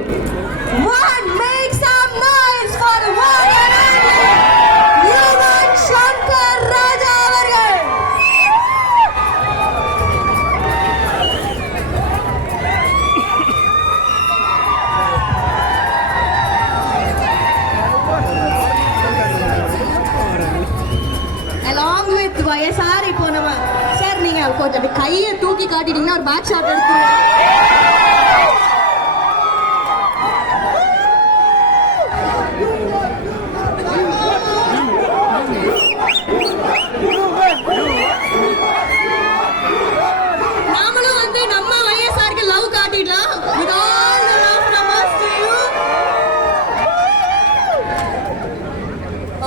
One, make some noise for the one and only Yuvan Shankar Raja அவர்கள். Along with YSR இப்போ நம்ம sir நீங்க கொஞ்சம் கையை தூக்கி காட்டிட்டீங்கன்னா ஒரு பேக் ஷாட் எடுத்துருவோம். நாமளும் வந்து நம்ம YSRக்கு love காட்டிடலாம். With all the love from us to you.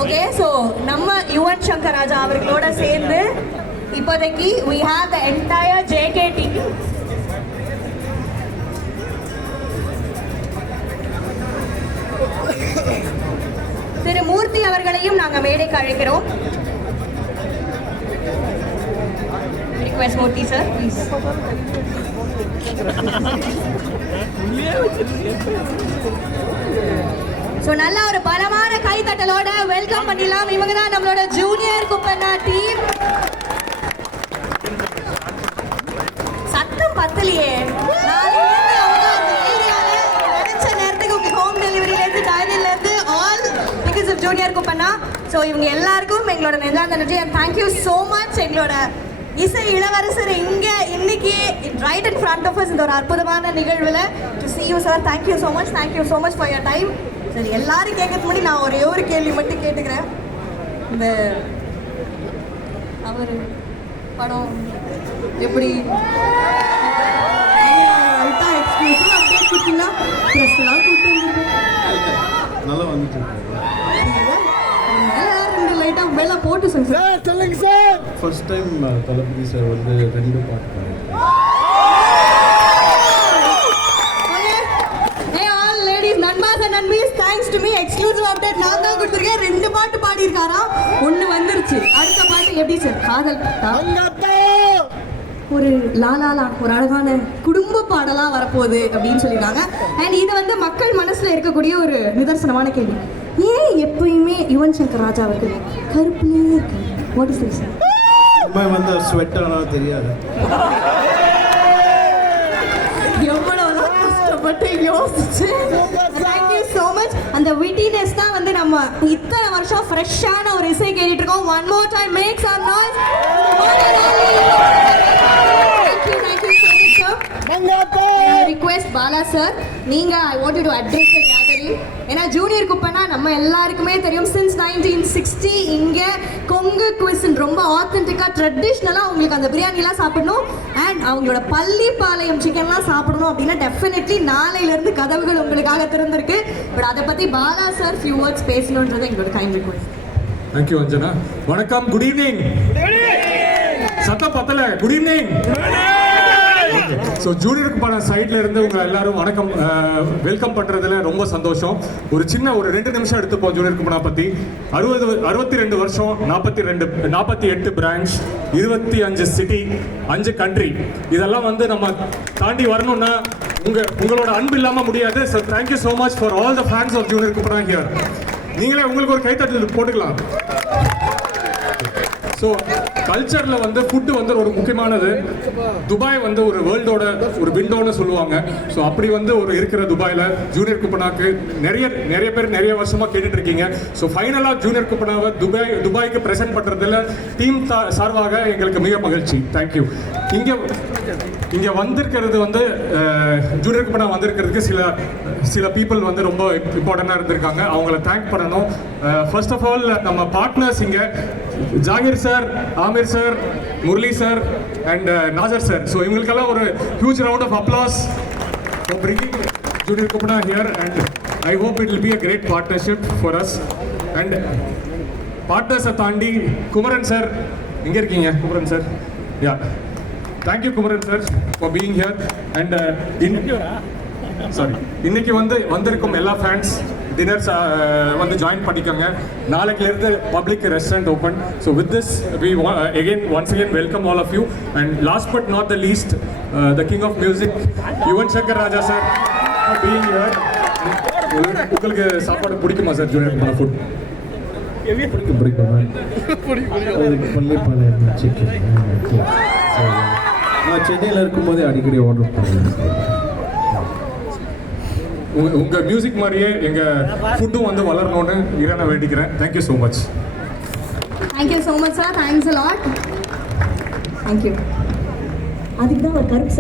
Okay, so நம்ம யுவன் சங்கர் ராஜா அவர்களோட சேர்ந்து இப்போதைக்கு we have the entire JK team. திரு மூர்த்தி அவர்களையும் நாங்க மேடைக்கு அழைக்கிறோம். Request Murthy sir, please. So நல்ல ஒரு பலமான கைத்தட்டலோட வெல்கம் பண்ணிடலாம். இவங்க தான் நம்மளோட ஜூனியர் குப்பண்ணா டீம். சத்தம் பத்தலையே. நாளையிலேருந்து அவங்க அந்த ஏரியால நினைச்ச நேரத்துக்கு ஹோம் டெலிவரியில இருந்து டைனிங்ல இருந்து all because of junior Kuppanna. So இவங்க எல்லாருக்கும் எங்களோட நெஞ்சார்ந்த நன்றி அண்ட் தேங்க்யூ ஸோ மச். எங்களோட இசை இளவரசர் இங்க இன்னைக்கு right in front of us இந்த ஒரு அற்புதமான நிகழ்வுல to see you sir. thank you so much for your time. சரி, எல்லாரும் கேட்கறதுக்கு முன்னாடி நான் ஒரே ஒரு கேள்வி மட்டும் கேட்டுக்கிறேன். இந்த அவர் படம் எப்படி எக்ஸ்க்ளூசிவ் அப்டேட் கொடுத்தீங்கன்னா ப்ரெஸ்லாம் கொடுத்து நல்லா வந்துட்டு ரெண்டு லைட்டாக மேலே போட்டு சொல்லுங்க சார். ஃபர்ஸ்ட் டைம் தளபதி சார் வந்து 2 பாட்டு பாடுறாரு. Thanks to me, exclusive update நான் தான் கொடுத்துருக்கேன். 2 பாட்டு பாடியிருக்காராம். 1 வந்துருச்சு. அடுத்த பாட்டு எப்படி சார்? காதல் ஒரு லாலாலா ஒரு அழகான குடும்ப பாடலா வரப்போகுது அப்படின்னு சொல்லியிருக்காங்க. அண்ட் இது வந்து மக்கள் மனசுல இருக்கக்கூடிய ஒரு நிதர்சனமான கேள்வி. ஏன் எப்பயுமே யுவன் சங்கர் ராஜா அவர்கள் கருப்புலேயே இருக்காங்க? What is this? வந்து ஸ்வெட் ஆனால் தெரியாது. எவ்வளவு கஷ்டப்பட்டு யோசிச்சு தேங்க்யூ ஸோ மச். அந்த விட்டினஸ் தான் வந்து நம்ம இத்தனை வருஷம் ஃப்ரெஷ்ஷான ஒரு இசை கேட்டுட்டு இருக்கோம். One more time make some noise. Request Bala sir, நீங்க I want you to address the gathering. ஏன்னா ஜூனியர் குப்பனா நம்ம எல்லாருக்குமே தெரியும். சின்ஸ் 1960 இங்க கொங்கு குவிசன் ரொம்ப ஆத்தென்டிக்கா ட்ரெடிஷ்னலா உங்களுக்கு அந்த பிரியாணிலாம் சாப்பிடணும் அண்ட் அவங்களோட பள்ளிப்பாளையம் சிக்கன்லாம் சாப்பிடணும் அப்படின்னா டெஃபினெட்லி நாளையில இருந்து கதவுகள் உங்களுக்காக திறந்திருக்கு. பட் அதை பத்தி பாலா சார் ஃபியூ வேர்ட்ஸ் பேசணுன்றது எங்களோட கைண்ட் ரிக்வெஸ்ட். தேங்க்யூ அஞ்சனா. வணக்கம், குட் ஈவினிங். சத்தம் பத்தல, குட் ஈவினிங். ஸோ ஜூனியருக்கு பட சைட்ல இருந்து உங்க எல்லாரும் வணக்கம் வெல்கம் பண்றதுல ரொம்ப சந்தோஷம். ஒரு சின்ன ஒரு 2 நிமிஷம் எடுத்துப்போம் ஜூனியருக்கு படம் பத்தி. 62 வருஷம், 48 பிரான்ச், 25 சிட்டி, 5 கண்ட்ரி. இதெல்லாம் வந்து நம்ம தாண்டி வரணும்னா உங்களோட அன்பு இல்லாம முடியாது. So thank you so much for all the fans of ஜூனியருக்கு படம் ஹியர். நீங்களே உங்களுக்கு ஒரு கைத்தட்டல் போட்டுக்கலாம். ஸோ கல்ச்சரில் வந்து ஃபுட்டு வந்து ஒரு முக்கியமானது. துபாய் வந்து ஒரு வேர்ல்டோட ஒரு விண்டோன்னு சொல்லுவாங்க. ஸோ அப்படி வந்து ஒரு இருக்கிற துபாயில் ஜூனியர் குப்பனாக்கு நிறைய பேர் நிறைய வருஷமாக கேட்டுட்டு இருக்கீங்க. ஸோ ஃபைனலாக ஜூனியர் குப்பனாவை துபாய்க்கு ப்ரெசென்ட் பண்ணுறதுல டீம் சார்பாக எங்களுக்கு மிக மகிழ்ச்சி. தேங்க்யூ. இங்கே வந்திருக்கிறது வந்து ஜூனியர் குப்பனா வந்திருக்கிறதுக்கு சில பீப்புள் வந்து ரொம்ப இம்பார்ட்டண்டாக இருந்திருக்காங்க. அவங்கள தேங்க் பண்ணணும். ஃபர்ஸ்ட் ஆஃப் ஆல் நம்ம பார்ட்னர்ஸ் இங்கே Zakir sir, Aamir sir, Murali sir and Nassar sir. So இவங்களுக்கெல்லாம் ஒரு huge round of applause for bringing junior Kuppanna here and I hope it will be a great partnership for us. And பார்ட்னர்ஸை தாண்டி Kumaran sir எங்கே இருக்கீங்க? Kumaran sir, ya, thank you Kumaran sir for being here. And இன்னைக்கு வந்திருக்கும் எல்லா fans diners வந்து join பண்ணிக்கோங்க. நாளைக்கிலிருந்து public restaurant open. So with this we once again welcome all of you and last but not the least the king of music Yuvan Shankar Raja sir. Being here. உங்களுக்கு சாப்பாடு பிடிக்குமா sir junior குப்பனா food? பிடிக்கும் அதுக்கு Pallipalayam chicken. நான் சென்னையில் இருக்கும்போதே அடிக்கடி ஆர்டர் பண்ணுவேன். உங்க மியூசிக் மாதிரியே எங்க ஃபுட்டும் வந்து வளரணும்னு இறைவனை வேண்டிக்கிறேன். Thank you so much. Thank you so much sir. Thanks a lot. Thank you. அதுக்கு தான் ஒரு கருப்பு